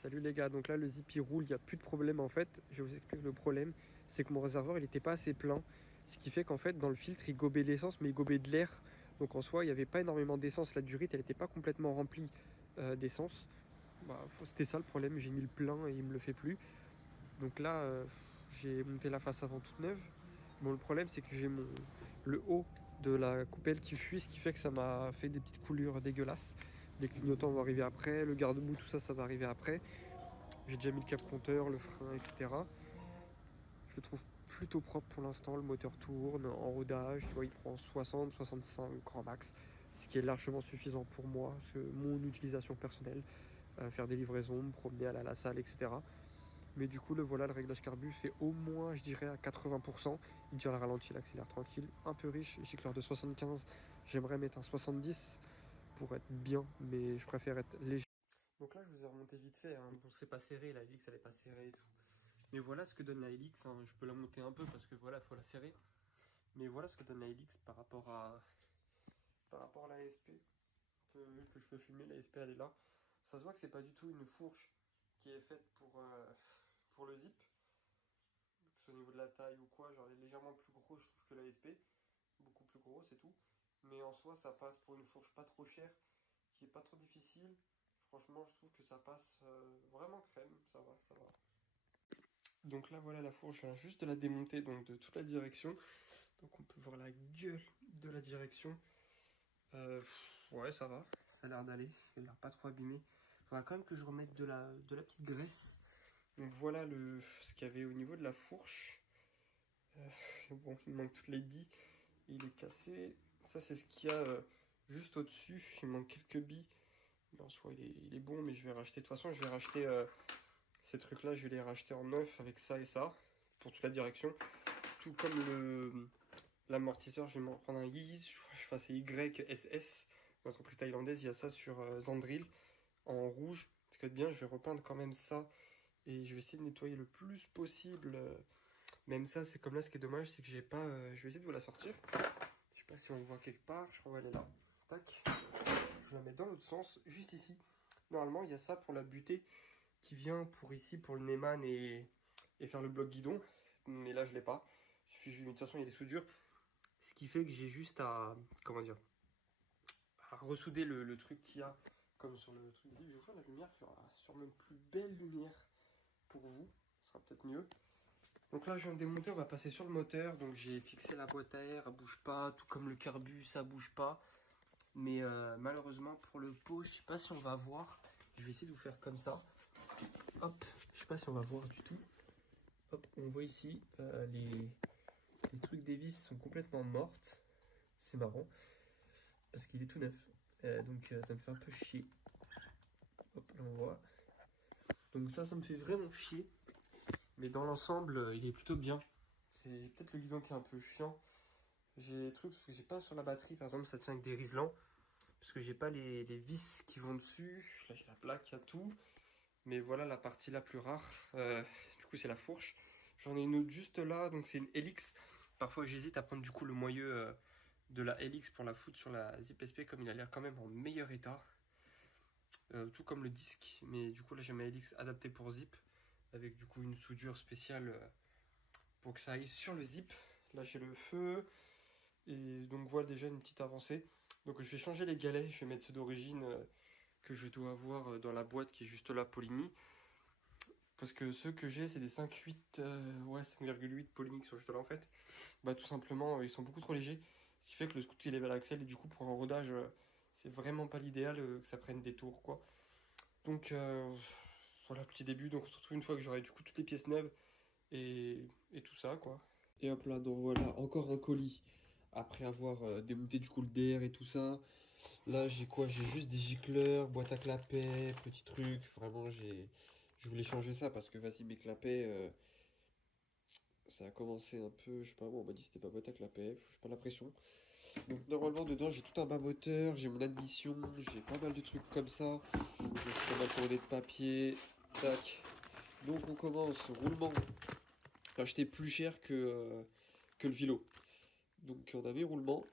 Salut les gars, donc là le zip il roule, il n'y a plus de problème en fait. Je vais vous expliquer le problème, c'est que mon réservoir il n'était pas assez plein. Ce qui fait qu'en fait dans le filtre il gobait de l'essence mais il gobait de l'air. Donc en soi il n'y avait pas énormément d'essence, la durite elle n'était pas complètement remplie d'essence. C'était ça le problème, j'ai mis le plein et il me le fait plus. Donc là j'ai monté la face avant toute neuve. Bon le problème c'est que j'ai le haut de la coupelle qui fuit, ce qui fait que ça m'a fait des petites coulures dégueulasses. Les clignotants vont arriver après, le garde-boue, tout ça, ça va arriver après. J'ai déjà mis le cap compteur, le frein, etc. Je le trouve plutôt propre pour l'instant. Le moteur tourne en rodage. Tu vois, il prend 60-65 grand max, ce qui est largement suffisant pour moi, mon utilisation personnelle. Faire des livraisons, me promener, aller à la salle, etc. Mais du coup, le réglage carbu fait au moins, je dirais, à 80%. Il tire le ralenti, l'accélère tranquille. Un peu riche, gicleur de 75. J'aimerais mettre un 70 pour être bien, mais je préfère être léger. Donc là, je vous ai remonté vite fait. Hein. Bon, c'est pas serré, la Helix, elle est pas serrée et tout. Mais voilà ce que donne la Helix. Hein. Je peux la monter un peu parce que voilà, faut la serrer. Mais voilà ce que donne la Helix par rapport à la SP. Que je peux filmer, la SP elle est là. Ça se voit que c'est pas du tout une fourche qui est faite pour le zip. Que ce soit au niveau de la taille ou quoi, genre elle est légèrement plus gros, je trouve, que la SP. Beaucoup plus gros, c'est tout. Mais en soi, ça passe pour une fourche pas trop chère, qui est pas trop difficile. Franchement, je trouve que ça passe vraiment crème, ça va, ça va. Donc là, voilà la fourche, je viens juste de la démonter, donc de toute la direction. Donc on peut voir la gueule de la direction. Ouais, ça va, ça a l'air d'aller, elle a l'air pas trop abîmée. Il faudra quand même que je remette de la petite graisse. Donc voilà ce qu'il y avait au niveau de la fourche. Bon, il manque toutes les billes, il est cassé. Ça, c'est ce qu'il y a juste au-dessus, il manque quelques billes. Mais en soi, il est bon, mais je vais racheter. De toute façon, je vais racheter ces trucs-là, je vais les racheter en neuf avec ça et ça, pour toute la direction. Tout comme l'amortisseur, je vais m'en prendre un Yeezy, je crois que c'est YSS, une entreprise thaïlandaise, il y a ça sur Zandril, en rouge. Ce qui va être bien, je vais repeindre quand même ça, et je vais essayer de nettoyer le plus possible. Même ça, c'est comme là, ce qui est dommage, c'est que j'ai pas... je vais essayer de vous la sortir. Je sais pas si on le voit quelque part, je crois qu'elle est là. Tac. Je la mets dans l'autre sens, juste ici. Normalement, il y a ça pour la butée qui vient pour ici, pour le Neyman et faire le bloc guidon. Mais là, je l'ai pas. De toute façon, il y a des soudures. Ce qui fait que j'ai juste à, comment dire, à ressouder le truc qu'il y a, comme sur le truc ici. Je vais vous faire la lumière sur ma plus belle lumière pour vous. Ce sera peut-être mieux. Donc là, je viens de démonter, on va passer sur le moteur. Donc j'ai fixé la boîte à air, elle bouge pas. Tout comme le carbu, ça bouge pas. Mais malheureusement, pour le pot, je sais pas si on va voir. Je vais essayer de vous faire comme ça. Hop, je sais pas si on va voir du tout. Hop, on voit ici les trucs des vis sont complètement mortes. C'est marrant parce qu'il est tout neuf. Donc ça me fait un peu chier. Hop, là on voit. Donc ça me fait vraiment chier. Mais dans l'ensemble, il est plutôt bien. C'est peut-être le guidon qui est un peu chiant. J'ai des trucs parce que j'ai pas sur la batterie, par exemple, ça tient avec des riselants. Parce que j'ai pas les vis qui vont dessus. Là j'ai la plaque, il y a tout. Mais voilà la partie la plus rare. Du coup, c'est la fourche. J'en ai une autre juste là, donc c'est une Helix. Parfois, j'hésite à prendre du coup le moyeu de la Helix pour la foutre sur la Zip SP, comme il a l'air quand même en meilleur état. Tout comme le disque. Mais du coup, là, j'ai ma Helix adaptée pour Zip, avec du coup une soudure spéciale pour que ça aille sur le Zip. Là, j'ai le feu. Et donc, voilà déjà une petite avancée. Donc, je vais changer les galets. Je vais mettre ceux d'origine que je dois avoir dans la boîte qui est juste là, Poligny. Parce que ceux que j'ai, c'est des 5,8, ouais, 5,8 Poligny qui sont juste là en fait. Bah, tout simplement, ils sont beaucoup trop légers. Ce qui fait que le scooter il est à l'axel et du coup, pour un rodage, c'est vraiment pas l'idéal que ça prenne des tours quoi. Donc, voilà, petit début. Donc, on se retrouve une fois que j'aurai du coup toutes les pièces neuves et tout ça quoi. Et hop là, donc voilà, encore un colis. Après avoir démonté du coup le DR et tout ça. Là, j'ai quoi? J'ai juste des gicleurs, boîte à clapets, petits trucs. Vraiment, je voulais changer ça parce que, vas-y, mes clapets, ça a commencé un peu. Je sais pas, bon, on m'a dit que c'était pas boîte à clapets. Je sais pas l'impression. Donc, normalement, dedans, j'ai tout un bas-moteur, j'ai mon admission, j'ai pas mal de trucs comme ça. J'ai pas mal tourné de papier. Tac. Donc, on commence. Roulement. Acheté plus cher que le Vilo. Donc, on a mis roulement.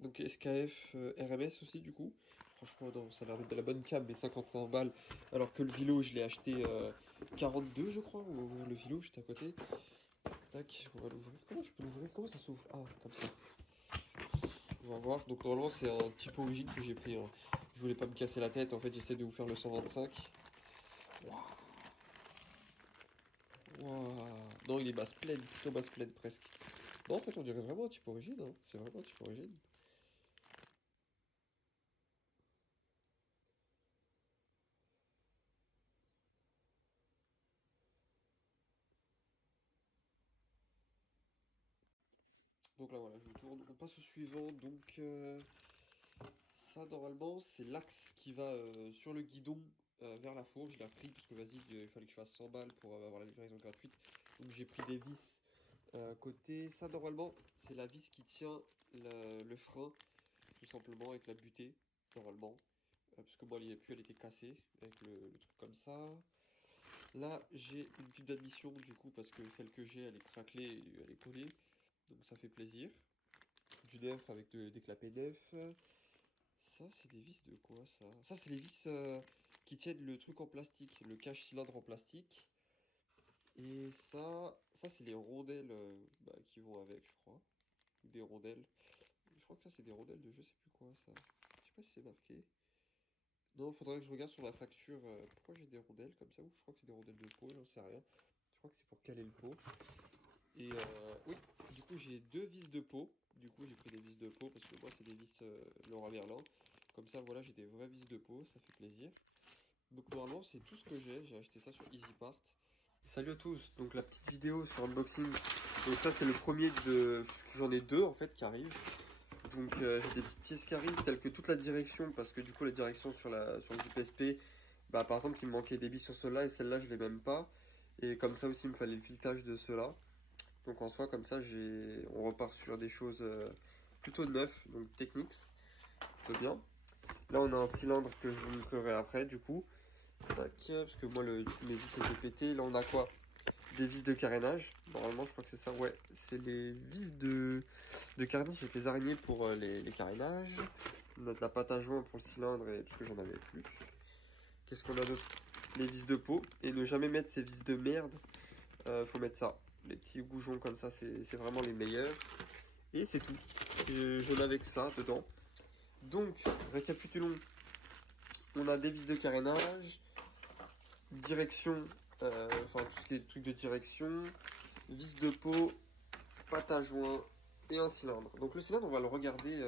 Donc, SKF RMS aussi, du coup. franchement, non, ça a l'air d'être de la bonne cam, mais 55 balles. Alors que le Vilo, je l'ai acheté 42, je crois, ou le Vilo, juste à côté. Tac, on va l'ouvrir. Comment je peux l'ouvrir? Comment ça s'ouvre? Ah, comme ça. On va voir. Donc, normalement, c'est un type origine que j'ai pris, hein. Je voulais pas me casser la tête. En fait, j'essaie de vous faire le 125. Waouh. Waouh. Non, il est basse pleine, plutôt basse pleine presque. Non, en fait, on dirait vraiment un type origine, hein. C'est vraiment un type origine. Donc là, voilà, je vous tourne. On passe au suivant. Donc, ça, normalement, c'est l'axe qui va sur le guidon vers la fourche. Je l'ai pris parce que, vas-y, il fallait que je fasse 100 balles pour avoir la livraison gratuite. Donc, j'ai pris des vis côté. Ça, normalement, c'est la vis qui tient le frein, tout simplement, avec la butée, normalement. Parce que moi, il n'y avait plus, elle était cassée, avec le truc comme ça. Là, j'ai une pipe d'admission, du coup, parce que celle que j'ai, elle est craquelée et elle est collée. Donc, ça fait plaisir. Du neuf avec des clapets neufs. Ça, c'est des vis de quoi, ça? Ça, c'est les vis qui tiennent le truc en plastique, le cache-cylindre en plastique. Et ça c'est les rondelles qui vont avec, je crois. Des rondelles. Je crois que ça, c'est des rondelles de je sais plus quoi, ça. Je sais pas si c'est marqué. Non, faudrait que je regarde sur la facture pourquoi j'ai des rondelles comme ça. Ou je crois que c'est des rondelles de peau, j'en sais rien. Je crois que c'est pour caler le pot. Et oui, du coup, j'ai deux vis de peau. Du coup, j'ai pris des vis de peau parce que moi, c'est des vis Laura Merlin. Comme ça, voilà, j'ai des vraies vis de peau, ça fait plaisir. Donc, normalement, c'est tout ce que j'ai acheté ça sur EasyPart. Salut à tous, donc la petite vidéo sur unboxing. Donc, ça, c'est le premier de. J'en ai deux en fait qui arrivent. Donc, j'ai des petites pièces qui arrivent, telles que toute la direction, parce que du coup, la direction sur le Jeep SP, bah, par exemple, il me manquait des billes sur ceux-là et celle-là, je l'ai même pas. Et comme ça aussi, il me fallait le filetage de ceux-là. Donc en soi, comme ça, on repart sur des choses plutôt neuves, donc techniques, plutôt bien. Là, on a un cylindre que je vous montrerai après, du coup. Tac, parce que moi, mes vis étaient pétées. Là, on a quoi? Des vis de carénage. Normalement, je crois que c'est ça. Ouais, c'est les vis de carénage avec les araignées pour les carénages. On a de la pâte à joint pour le cylindre, parce que j'en avais plus. Qu'est-ce qu'on a d'autre? Les vis de peau. Et ne jamais mettre ces vis de merde. Faut mettre ça. Les petits goujons comme ça, c'est vraiment les meilleurs. Et c'est tout. Je n'avais que ça dedans. Donc, récapitulons. On a des vis de carénage, direction, enfin tout ce qui est truc de direction, vis de peau, pâte à joint et un cylindre. Donc le cylindre, on va le regarder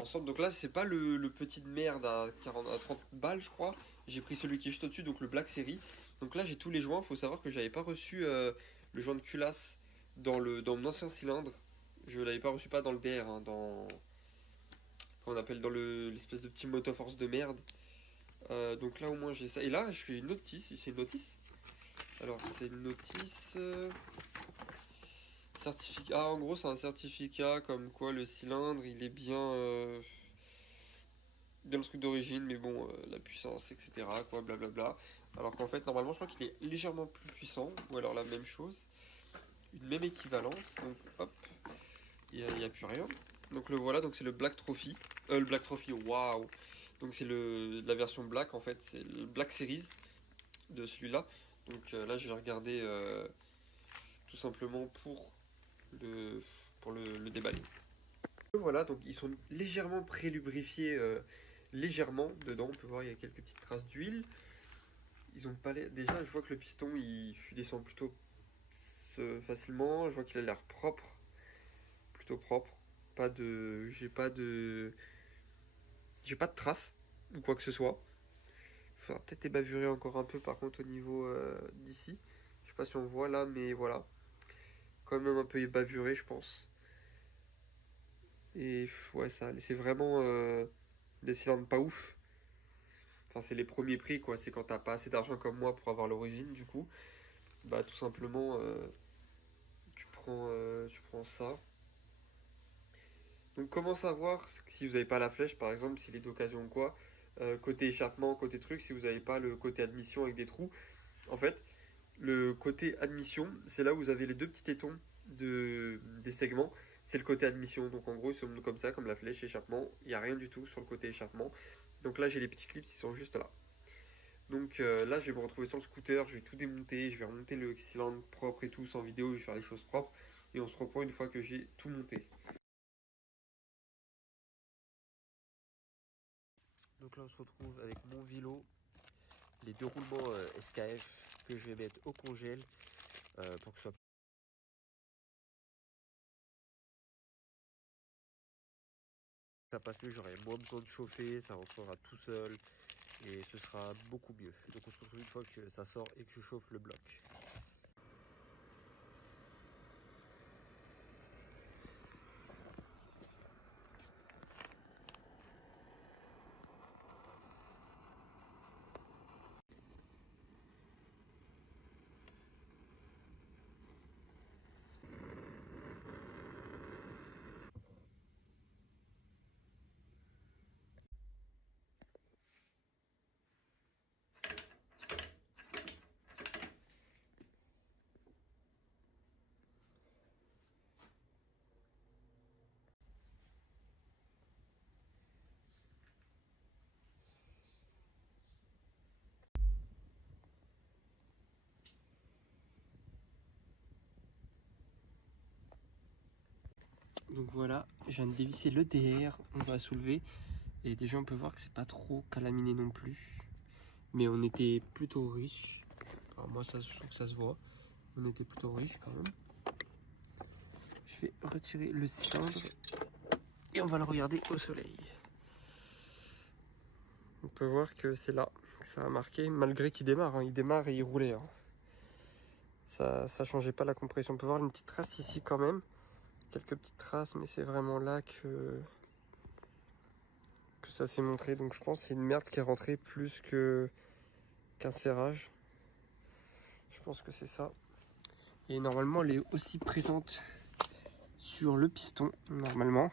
ensemble. Donc là, c'est pas le petit de merde à 30 balles, je crois. J'ai pris celui qui est juste au-dessus, donc le Black Series. Donc là, j'ai tous les joints. Faut savoir que j'avais pas reçu le joint de culasse dans mon ancien cylindre. Je l'avais pas reçu, pas dans le DR, hein, qu'on appelle dans l'espèce de petit motoforce de merde. Donc là, au moins, j'ai ça. Et là, je fais une notice. C'est une notice. Alors, c'est une notice. Certificat. Ah, en gros, c'est un certificat comme quoi le cylindre, il est bien le truc d'origine, mais bon, la puissance, etc. Quoi, blablabla. Alors qu'en fait, normalement, je crois qu'il est légèrement plus puissant, ou alors la même chose, une même équivalence. Donc, hop, il n'y a plus rien. Donc le voilà, donc c'est le Black Trophy. Le Black Trophy, waouh! Donc c'est la version Black en fait, c'est le Black Series de celui-là. Donc là, je vais regarder tout simplement le, le déballer. Voilà, donc ils sont légèrement pré-lubrifiés, légèrement dedans. On peut voir, il y a quelques petites traces d'huile. Ils ont pas l'air. Déjà, je vois que le piston il descend plutôt facilement. Je vois qu'il a l'air propre, plutôt propre. Pas de. J'ai pas de traces ou quoi que ce soit. Il faudra peut-être ébavurer encore un peu par contre au niveau d'ici. Je sais pas si on voit là, mais voilà. Quand même un peu ébavuré, je pense. Et ouais, ça, c'est vraiment des cylindres pas ouf. Enfin, c'est les premiers prix, quoi. C'est quand t'as pas assez d'argent comme moi pour avoir l'origine, du coup. Bah, tout simplement, tu prends ça. Donc, comment savoir si vous n'avez pas la flèche, par exemple, s'il est d'occasion ou quoi. Côté échappement, côté truc, si vous n'avez pas le côté admission avec des trous. En fait, le côté admission, c'est là où vous avez les deux petits tétons des segments. C'est le côté admission. Donc, en gros, ils sont comme ça, comme la flèche échappement. Il n'y a rien du tout sur le côté échappement. Donc là j'ai les petits clips, ils sont juste là. Donc là je vais me retrouver sur le scooter, je vais tout démonter, je vais remonter le cylindre propre et tout, sans vidéo, je vais faire les choses propres. Et on se reprend une fois que j'ai tout monté. Donc là on se retrouve avec mon vélo, les deux roulements SKF que je vais mettre au congèle pour que ce soit ça passe mieux, j'aurai moins besoin de chauffer, ça rentrera tout seul et ce sera beaucoup mieux. Donc on se retrouve une fois que ça sort et que je chauffe le bloc. Donc voilà, je viens de dévisser le DR, on va soulever. Et déjà on peut voir que c'est pas trop calaminé non plus. Mais on était plutôt riche. Enfin, moi ça, je trouve que ça se voit. On était plutôt riche quand même. Je vais retirer le cylindre et on va le regarder au soleil. On peut voir que c'est là que ça a marqué, malgré qu'il démarre. Hein. Il démarre et il roulait. Hein. Ça changeait pas la compression. On peut voir une petite trace ici quand même. Quelques petites traces, mais c'est vraiment là que ça s'est montré. Donc je pense que c'est une merde qui est rentrée plus qu'un serrage. Je pense que c'est ça. Et normalement elle est aussi présente sur le piston. Normalement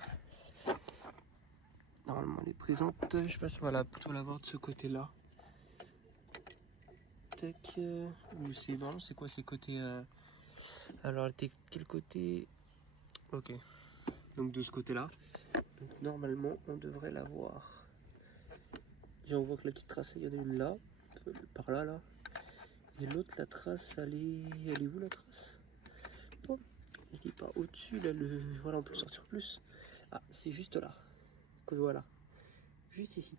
elle est présente. Je sais pas si on va plutôt la voir de ce côté là. Tac. Ou c'est non, c'est quoi ces côtés alors elle était quel côté? Ok. Donc de ce côté là. Donc normalement on devrait la voir. Déjà on voit que la petite trace, il y en a une là, par là là. Et l'autre, la trace, elle est où la trace? Oh, elle n'est pas au-dessus là, voilà, on peut sortir plus. Ah, c'est juste là, que voilà, juste ici.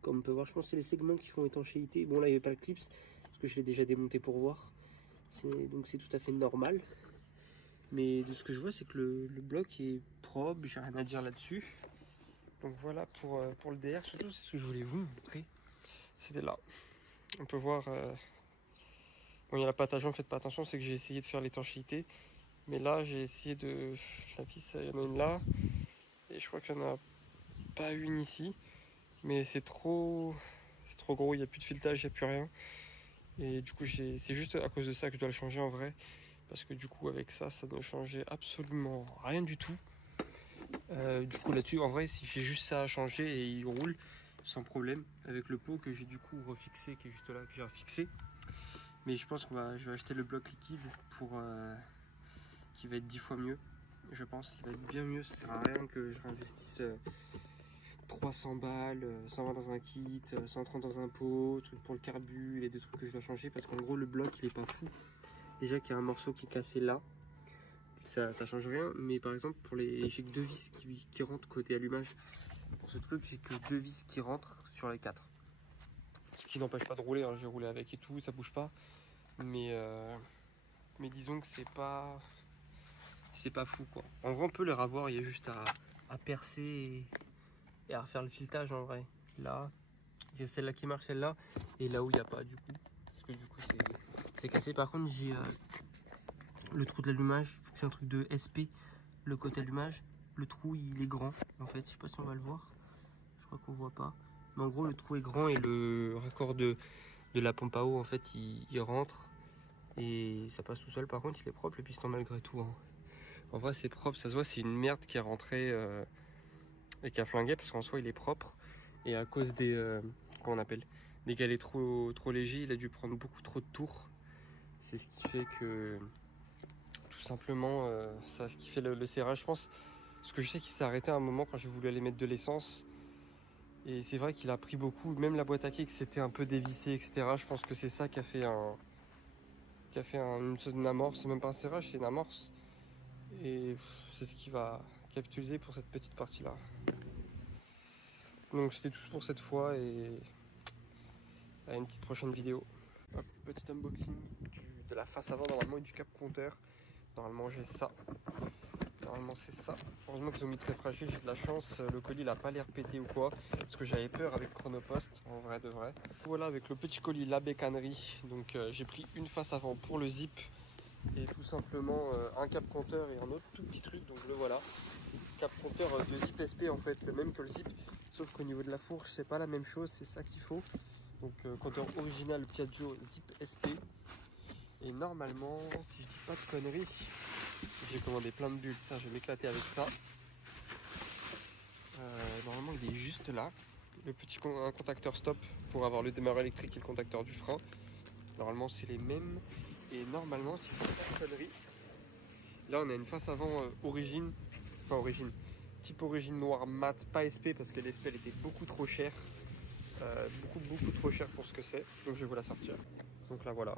Comme on peut voir, je pense que c'est les segments qui font étanchéité. Bon là, il n'y avait pas le clips, parce que je l'ai déjà démonté pour voir. Donc c'est tout à fait normal. Mais de ce que je vois, c'est que le bloc est propre, j'ai rien à dire là-dessus. Donc voilà pour le DR, surtout c'est ce que je voulais vous montrer. C'était là. On peut voir, bon il y a la patagement, faites pas attention, c'est que j'ai essayé de faire l'étanchéité. Mais là j'ai essayé de, la vis, il y en a une là. Et je crois qu'il n'y en a pas une ici. Mais c'est trop gros, il n'y a plus de filetage, il n'y a plus rien. Et du coup c'est juste à cause de ça que je dois le changer en vrai. Parce que du coup avec ça, ça ne changeait absolument rien du tout. Du coup là-dessus, en vrai, si j'ai juste ça à changer et il roule sans problème avec le pot que j'ai du coup refixé, qui est juste là, que j'ai refixé. Mais je pense je vais acheter le bloc liquide pour qui va être 10 fois mieux. Je pense qu'il va être bien mieux. Ça sert à rien que je réinvestisse 300 balles, 120 dans un kit, 130 dans un pot, truc pour le carbu, les deux trucs que je dois changer parce qu'en gros le bloc il est pas fou. Déjà qu'il y a un morceau qui est cassé là. Ça change rien, mais par exemple pour j'ai que deux vis qui rentrent côté allumage. Pour ce truc j'ai que deux vis qui rentrent sur les quatre. Ce qui n'empêche pas de rouler, hein. J'ai roulé avec et tout, ça bouge pas. Mais disons que c'est pas fou quoi. En vrai on peut les revoir, il y a juste à percer et à refaire le filetage en vrai. Là, il y a celle-là qui marche, celle-là, et là où il n'y a pas du coup. Parce que du coup c'est cassé. Par contre j'ai le trou de l'allumage, c'est un truc de SP. Le côté allumage, le trou il est grand en fait, je sais pas si on va le voir, je crois qu'on voit pas, mais en gros le trou est grand et le raccord de la pompe à eau en fait il rentre et ça passe tout seul. Par contre il est propre le piston malgré tout, hein. En vrai c'est propre, ça se voit, c'est une merde qui est rentrée et qui a flingué parce qu'en soi il est propre et à cause des comment on appelle, des galets trop légers, il a dû prendre beaucoup trop de tours. C'est ce qui fait que tout simplement ça, ce qui fait le serrage je pense. Parce que je sais qu'il s'est arrêté à un moment quand j'ai voulu aller mettre de l'essence. Et c'est vrai qu'il a pris beaucoup, même la boîte à cake c'était un peu dévissé, etc. Je pense que c'est ça qui a fait une amorce, c'est même pas un serrage, c'est une amorce. Et c'est ce qui va capitaliser pour cette petite partie là. Donc c'était tout pour cette fois et à une petite prochaine vidéo. Hop, petit unboxing de la face avant normalement et du cap compteur. Normalement j'ai ça. Normalement c'est ça. Heureusement qu'ils ont mis très fragile, j'ai de la chance. Le colis il a pas l'air pété ou quoi. Parce que j'avais peur avec Chronopost, en vrai de vrai. Voilà avec le petit colis La Bécannerie. Donc j'ai pris une face avant pour le zip. Et tout simplement un cap compteur et un autre tout petit truc. Donc le voilà. Cap compteur de zip SP en fait, le même que le zip. Sauf qu'au niveau de la fourche c'est pas la même chose, c'est ça qu'il faut. Donc compteur original Piaggio Zip SP. Et normalement, si je dis pas de conneries, j'ai commandé plein de bulles, ça je vais m'éclater avec ça. Normalement il est juste là. Le petit un contacteur stop pour avoir le démarreur électrique et le contacteur du frein. Normalement c'est les mêmes. Et normalement, si je dis pas de conneries, là on a une face avant origine. Enfin origine. Type origine noire mat, pas SP parce que l'SP elle était beaucoup trop chère. Beaucoup trop cher pour ce que c'est. Donc je vais vous la sortir. Donc là voilà.